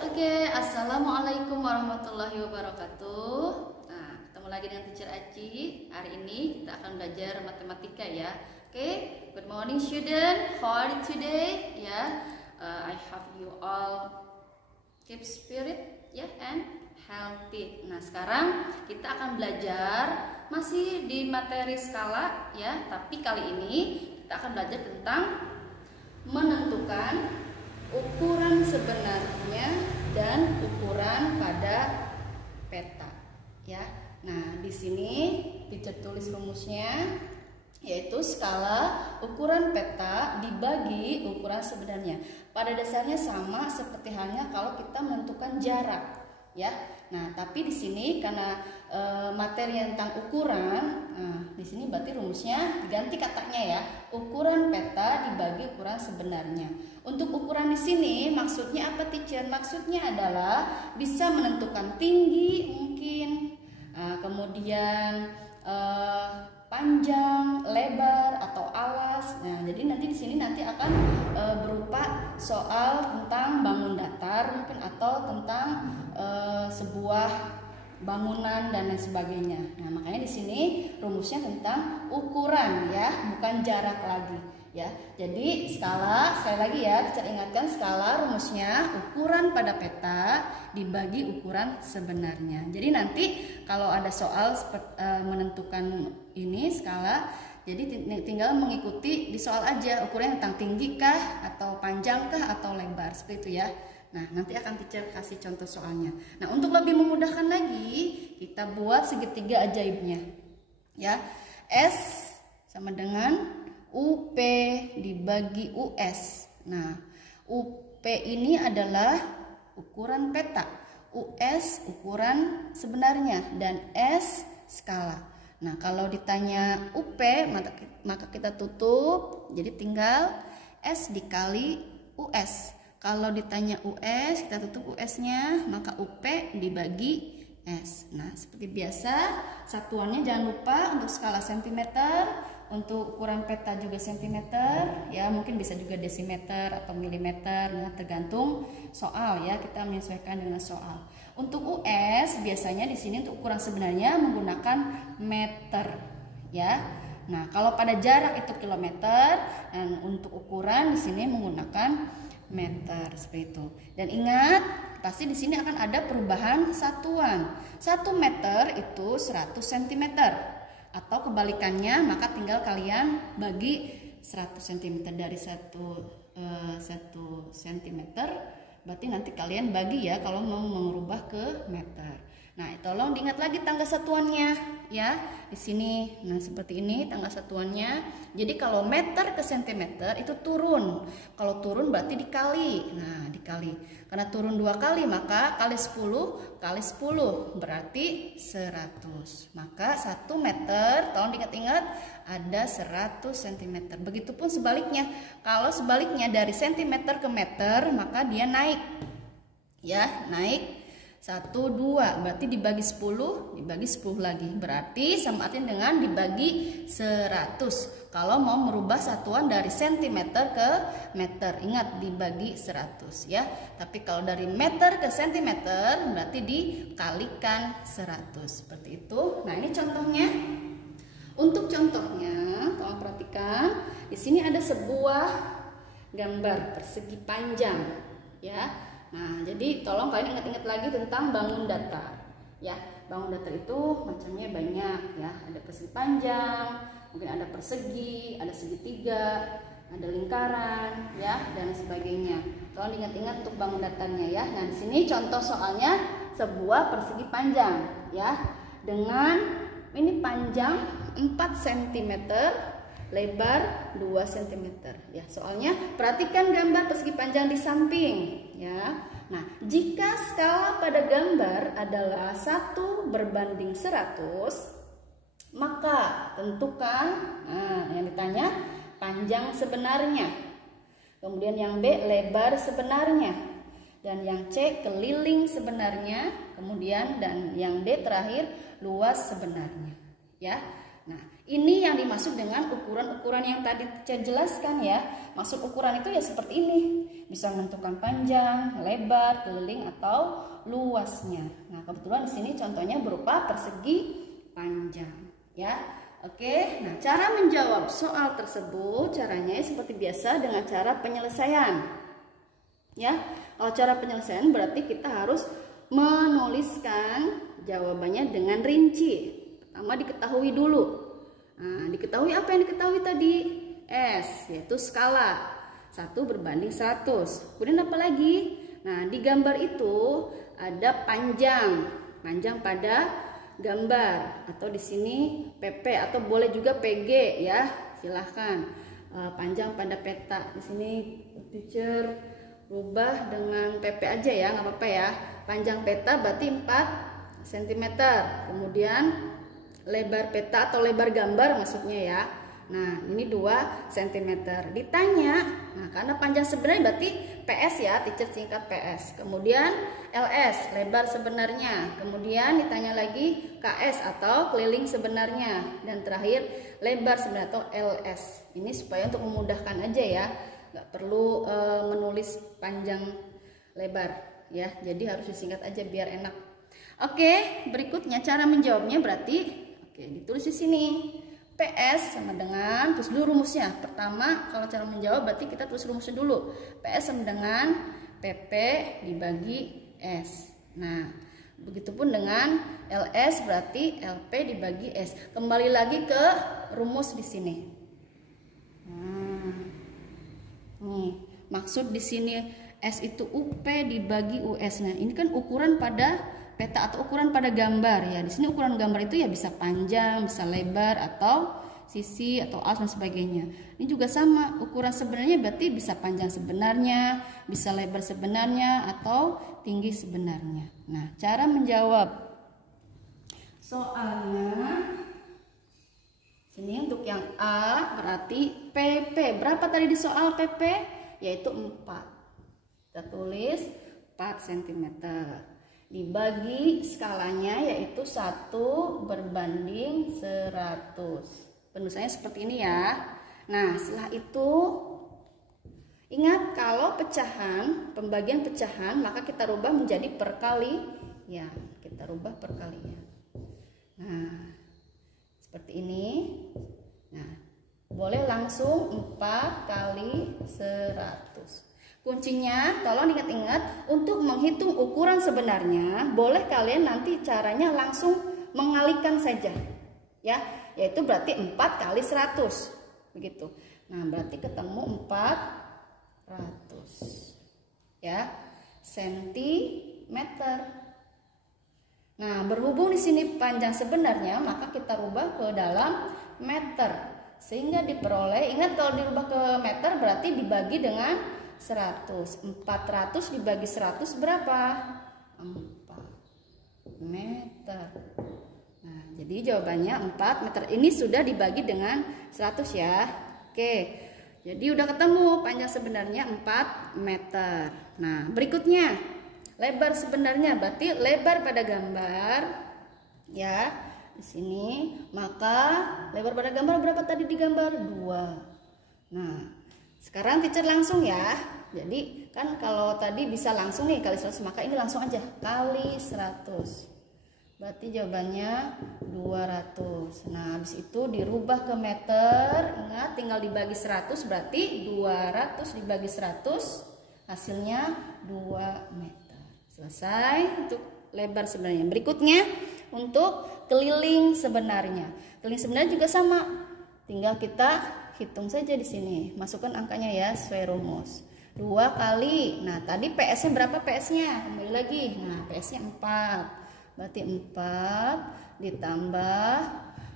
Oke, assalamualaikum warahmatullahi wabarakatuh. Nah, ketemu lagi dengan Teacher Aci. Hari ini kita akan belajar matematika ya. Oke, good morning student. How are you today? Ya, I hope you all keep spirit ya and healthy. Nah, sekarang kita akan belajar masih di materi skala ya, tapi kali ini kita akan belajar tentang menentukan ukuran sebenarnya dan ukuran pada peta ya. Nah, di sini teacher tulis rumusnya yaitu skala ukuran peta dibagi ukuran sebenarnya. Pada dasarnya sama seperti halnya kalau kita menentukan jarak ya. Nah, tapi di sini karena materi tentang ukuran, di sini berarti rumusnya diganti katanya ya. Ukuran peta dibagi ukuran sebenarnya. Untuk ukuran di sini maksudnya apa teacher? Maksudnya adalah bisa menentukan tinggi mungkin, kemudian panjang, lebar atau alas. Nah, jadi nanti di sini nanti akan berupa soal tentang bangun datar mungkin atau tentang sebuah bangunan dan lain sebagainya. Nah, makanya di sini rumusnya tentang ukuran ya, bukan jarak lagi ya. Jadi skala, sekali lagi ya, kita ingatkan skala rumusnya ukuran pada peta dibagi ukuran sebenarnya. Jadi nanti kalau ada soal menentukan ini skala, jadi tinggal mengikuti di soal aja ukurannya tentang tinggi kah atau panjang kah atau lebar seperti itu ya. Nah, nanti akan teacher kasih contoh soalnya. Nah, untuk lebih memudahkan lagi, kita buat segitiga ajaibnya. Ya. S sama dengan UP dibagi US. Nah, UP ini adalah ukuran peta, US ukuran sebenarnya, dan S skala. Nah, kalau ditanya UP, maka kita tutup, jadi tinggal S dikali US. Kalau ditanya US, kita tutup US-nya, maka UP dibagi S. Nah, seperti biasa, satuannya jangan lupa untuk skala cm, untuk ukuran peta juga cm, ya mungkin bisa juga desimeter atau milimeter, nah, tergantung soal ya, kita menyesuaikan dengan soal. Untuk US biasanya di sini untuk ukuran sebenarnya menggunakan meter, ya. Nah, kalau pada jarak itu kilometer, dan untuk ukuran di sini menggunakan meter seperti itu. Dan ingat, pasti di sini akan ada perubahan satuan. 1 meter itu 100 cm. Atau kebalikannya, maka tinggal kalian bagi 100 cm dari 1 cm. Berarti nanti kalian bagi ya kalau mau mengubah ke meter. Nah, tolong diingat lagi tangga satuannya ya. Di sini nah seperti ini tangga satuannya. Jadi kalau meter ke sentimeter itu turun. Kalau turun berarti dikali. Nah, dikali. Karena turun 2 kali maka kali 10 kali 10 berarti 100. Maka 1 meter tolong diingat-ingat ada 100 cm. Begitupun sebaliknya. Kalau sebaliknya dari sentimeter ke meter maka dia naik. Ya, naik 1, 2 berarti dibagi 10 lagi berarti sama artinya dengan dibagi 100. Kalau mau merubah satuan dari sentimeter ke meter, ingat dibagi 100 ya. Tapi kalau dari meter ke sentimeter berarti dikalikan 100 seperti itu. Nah, ini contohnya. Untuk contohnya tolong perhatikan di sini ada sebuah gambar persegi panjang ya. Nah, jadi tolong kalian ingat-ingat lagi tentang bangun datar. Ya, bangun datar itu macamnya banyak ya. Ada persegi panjang, mungkin ada persegi, ada segitiga, ada lingkaran, ya, dan sebagainya. Tolong ingat-ingat untuk bangun datarnya ya. Nah, di sini contoh soalnya sebuah persegi panjang ya. Dengan ini panjang 4 cm, lebar 2 cm ya. Soalnya perhatikan gambar persegi panjang di samping ya. Nah, jika skala pada gambar adalah 1 berbanding 100, maka tentukan yang ditanya panjang sebenarnya. Kemudian yang B lebar sebenarnya. Dan yang C keliling sebenarnya. Kemudian dan yang D terakhir luas sebenarnya ya. Nah, Ini yang dimaksud dengan ukuran-ukuran yang tadi saya jelaskan ya. Maksud ukuran itu ya seperti ini. Bisa menentukan panjang, lebar, keliling atau luasnya. Nah, kebetulan di sini contohnya berupa persegi panjang ya. Oke, nah cara menjawab soal tersebut caranya seperti biasa dengan cara penyelesaian. Ya, kalau cara penyelesaian berarti kita harus menuliskan jawabannya dengan rinci. Pertama diketahui dulu. Nah, diketahui apa yang diketahui tadi? S, yaitu skala 1 berbanding 100. Kemudian apa lagi? Nah, di gambar itu ada panjang pada gambar, atau di sini PP atau boleh juga PG ya, silahkan. Panjang pada peta. Di sini teacher rubah dengan PP aja ya, nggak apa-apa ya. Panjang peta berarti 4 cm. Kemudian lebar peta atau lebar gambar maksudnya ya. Nah, ini 2 cm. Ditanya, nah karena panjang sebenarnya berarti PS ya, teacher singkat PS. Kemudian LS, lebar sebenarnya. Kemudian ditanya lagi KS atau keliling sebenarnya. Dan terakhir lebar sebenarnya atau LS. Ini supaya untuk memudahkan aja ya, nggak perlu menulis panjang lebar ya. Jadi harus disingkat aja biar enak. Oke, berikutnya cara menjawabnya berarti ditulis di sini. PS sama dengan, terus dulu rumusnya. Pertama, kalau cara menjawab berarti kita tulis rumusnya dulu. PS sama dengan PP dibagi S. Nah, begitupun dengan LS berarti LP dibagi S. Kembali lagi ke rumus di sini. Nah, nih, maksud di sini S itu UP dibagi US. Nah, ini kan ukuran pada peta atau ukuran pada gambar ya. Di sini ukuran gambar itu ya bisa panjang, bisa lebar atau sisi atau as dan sebagainya. Ini juga sama, ukuran sebenarnya berarti bisa panjang sebenarnya, bisa lebar sebenarnya atau tinggi sebenarnya. Nah, cara menjawab soalnya sini untuk yang A berarti PP. Berapa tadi di soal PP? Yaitu 4. Kita tulis 4 cm. Dibagi skalanya yaitu 1 berbanding 100. Penulisannya seperti ini ya. Nah, setelah itu ingat kalau pecahan, pembagian pecahan maka kita rubah menjadi perkali ya. Kita rubah perkalian. Nah, seperti ini. Nah, boleh langsung 4 kali 100. Kuncinya tolong ingat-ingat untuk menghitung ukuran sebenarnya, boleh kalian nanti caranya langsung mengalikan saja ya, yaitu berarti 4 kali 100 begitu. Nah, berarti ketemu 400 ya sentimeter. Nah, berhubung di sini panjang sebenarnya maka kita rubah ke dalam meter sehingga diperoleh, ingat kalau dirubah ke meter berarti dibagi dengan 100. 400 dibagi 100 berapa? 4 meter. Nah, jadi jawabannya 4 meter. Ini sudah dibagi dengan 100 ya. Oke. Jadi udah ketemu panjang sebenarnya 4 meter. Nah, berikutnya lebar sebenarnya berarti lebar pada gambar ya. Di sini maka lebar pada gambar berapa tadi di gambar? 2. Nah, sekarang teacher langsung ya. Jadi kan kalau tadi bisa langsung nih kali 100, maka ini langsung aja kali 100. Berarti jawabannya 200. Nah, habis itu dirubah ke meter. Ingat tinggal dibagi 100 berarti 200 dibagi 100 hasilnya 2 meter. Selesai untuk lebar sebenarnya. Berikutnya untuk keliling sebenarnya. Keliling sebenarnya juga sama. Tinggal kita hitung saja di sini, masukkan angkanya ya sesuai rumus. 2 kali, nah tadi PS-nya berapa PS-nya? Kembali lagi, nah PS-nya 4. Berarti 4 ditambah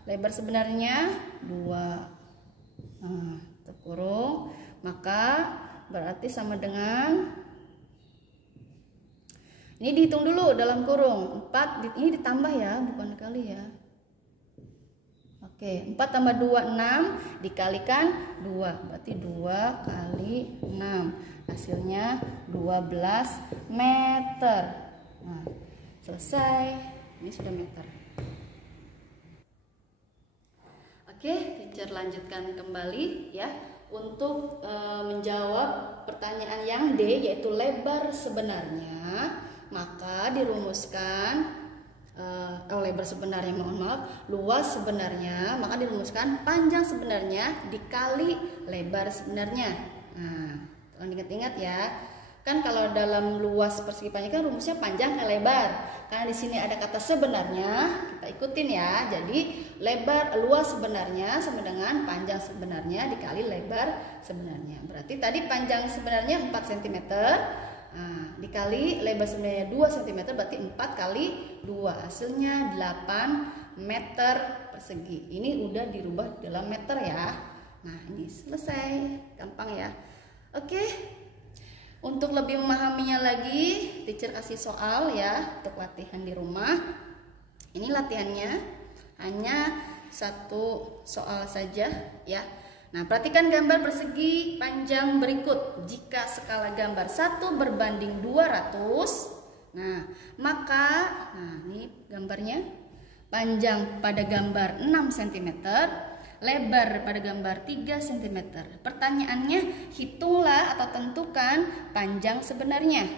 lebar sebenarnya 2. Nah, terkurung, maka berarti sama dengan, ini dihitung dulu dalam kurung, 4 ini ditambah ya, bukan kali ya. Oke, 4 tambah 2, 6 dikalikan 2, berarti 2 kali 6. Hasilnya 12 meter. Nah, selesai. Ini sudah meter. Oke, teacher lanjutkan kembali ya untuk menjawab pertanyaan yang D, yaitu lebar sebenarnya. Maka dirumuskan lebar sebenarnya, mohon maaf, luas sebenarnya, maka dirumuskan panjang sebenarnya dikali lebar sebenarnya. Nah, kalau ingat-ingat ya, kan kalau dalam luas persegi panjang kan rumusnya panjang kali lebar. Karena di sini ada kata sebenarnya, kita ikutin ya. Jadi luas sebenarnya sama dengan panjang sebenarnya dikali lebar sebenarnya. Berarti tadi panjang sebenarnya 4 cm. Nah, dikali lebar sebenarnya 2 cm, berarti 4 kali 2, hasilnya 8 meter persegi. Ini udah dirubah dalam meter ya. Nah, ini selesai, gampang ya. Oke, untuk lebih memahaminya lagi, teacher kasih soal ya untuk latihan di rumah. Ini latihannya hanya 1 soal saja ya. Nah, perhatikan gambar persegi panjang berikut. Jika skala gambar 1 berbanding 200, nah, maka ini gambarnya. Panjang pada gambar 6 cm, lebar pada gambar 3 cm. Pertanyaannya, hitunglah atau tentukan panjang sebenarnya.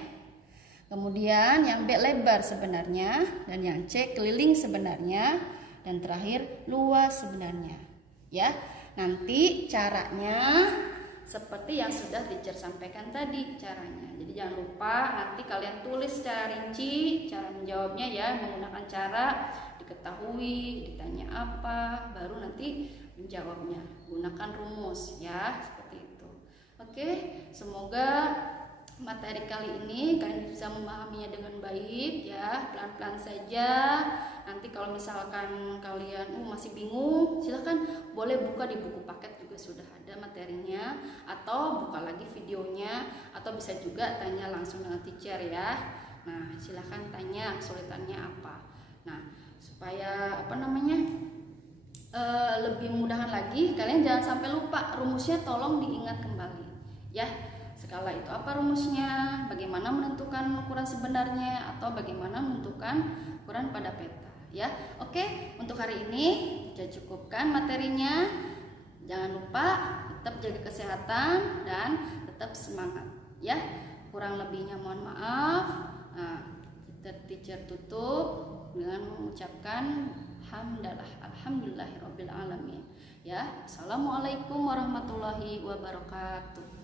Kemudian yang B, lebar sebenarnya, dan yang C, keliling sebenarnya, dan terakhir luas sebenarnya. Ya. Nanti caranya seperti yang sudah teacher sampaikan tadi caranya. Jadi jangan lupa nanti kalian tulis secara rinci cara menjawabnya ya, menggunakan cara diketahui, ditanya apa, baru nanti menjawabnya. Gunakan rumus ya, seperti itu. Oke, semoga materi kali ini kalian bisa memahaminya dengan baik ya, pelan-pelan saja. Nanti kalau misalkan kalian masih bingung, silahkan boleh buka di buku paket, juga sudah ada materinya, atau buka lagi videonya, atau bisa juga tanya langsung dengan teacher ya. Nah, silahkan tanya kesulitannya apa. Nah, supaya lebih memudahkan lagi, kalian jangan sampai lupa rumusnya, tolong diingat kembali ya. Skala itu apa rumusnya, bagaimana menentukan ukuran sebenarnya, atau bagaimana menentukan ukuran pada peta ya. Oke, untuk hari ini saya cukupkan materinya. Jangan lupa tetap jaga kesehatan dan tetap semangat ya. Kurang lebihnya mohon maaf. Nah, teacher tutup dengan mengucapkan alhamdulillahirabbil alamin ya. Assalamualaikum warahmatullahi wabarakatuh.